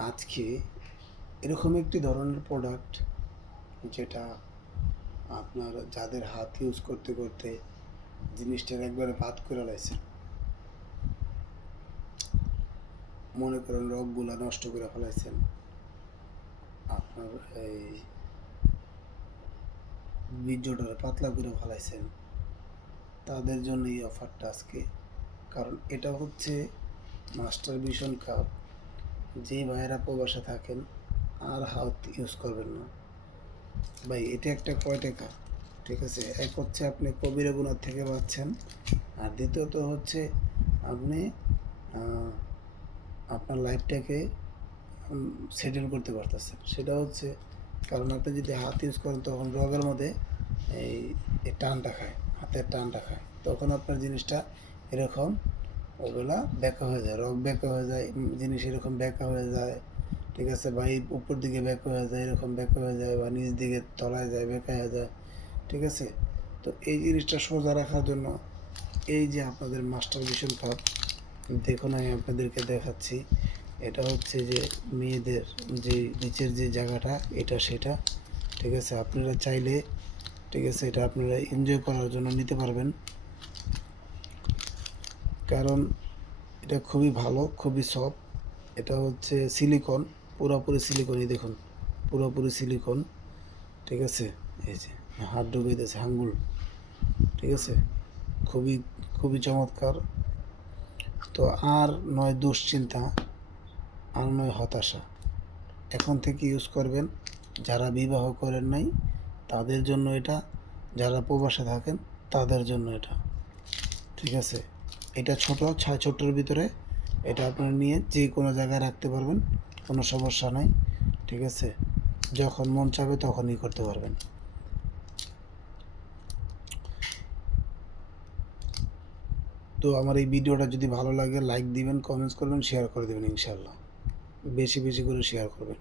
আজকে এরকম একটি ধরনের প্রোডাক্ট যেটা আপনার যাদের হাত ইউজ করতে করতে জিনিসটার একবারে বাদ করে লাইছে, মনে করেন রগগুলা নষ্ট করে ফেলাইছেন, আপনার এই বীর্যটা পাতলা করে ফেলাইছেন, তাদের জন্য এই অফারটা আজকে। কারণ এটা হচ্ছে মাস্টার ভিশন কাপ। যেই ভাইয়েরা প্রবাসে থাকেন আর হাত ইউজ করবেন না ভাই, এটা একটা কয় টাকা, ঠিক আছে? এক হচ্ছে আপনি কবিরা গুনার থেকে বাঁচছেন, আর দ্বিতীয়ত হচ্ছে আপনি আপনার লাইফটাকে সেটেল করতে পারতেছেন। সেটা হচ্ছে কারণ আপনি যদি হাত ইউজ করেন তখন রগের মধ্যে এই এই টানটা খায়, হাতের টানটা খায়, তখন আপনার জিনিসটা এরকম ওগুলা ব্যাকা হয়ে যায়, রগ ব্যাকা হয়ে যায়, জিনিস এরকম ব্যাকা হয়ে যায়, ঠিক আছে? বা এই উপর দিকে ব্যাকা হয়ে যায়, এরকম ব্যাকা হয়ে যায়, বা নিচ দিকে তলায় যায়, ব্যাকা হয়ে যায়, ঠিক আছে? তো এই জিনিসটা সোজা রাখার জন্য এই যে আপনাদের মাস্টার ভিশন কাপ, দেখুন আমি আপনাদেরকে দেখাচ্ছি। এটা হচ্ছে যে মেয়েদের যে নিচের যে জায়গাটা, এটা সেটা, ঠিক আছে? আপনারা চাইলে, ঠিক আছে, এটা আপনারা এনজয় করার জন্য নিতে পারবেন, কারণ এটা খুবই ভালো, খুবই সফট। এটা হচ্ছে সিলিকন, পুরোপুরি সিলিকনই, দেখুন পুরোপুরি সিলিকন, ঠিক আছে? এই যে হাত ঢুকিয়ে দিয়েছে আঙ্গুল, ঠিক আছে? খুবই খুবই চমৎকার। তো আর নয় দুশ্চিন্তা, আর নয় হতাশা, এখন থেকে ইউজ করবেন। যারা বিবাহ করেন নাই তাদের জন্য এটা, যারা প্রবাসে থাকেন তাদের জন্য এটা, ঠিক আছে? এটা ছোটোর ভিতরে, এটা আপনারা নিয়ে যে কোনো জায়গায় রাখতে পারবেন, কোনো সমস্যা নাই, ঠিক আছে? যখন মন চাবে তখনই করতে পারবেন। তো আমার এই ভিডিওটা যদি ভালো লাগে লাইক দিবেন, কমেন্টস করবেন, শেয়ার করে দেবেন ইনশাল্লাহ। বেশি বেশি করে শেয়ার করবেন।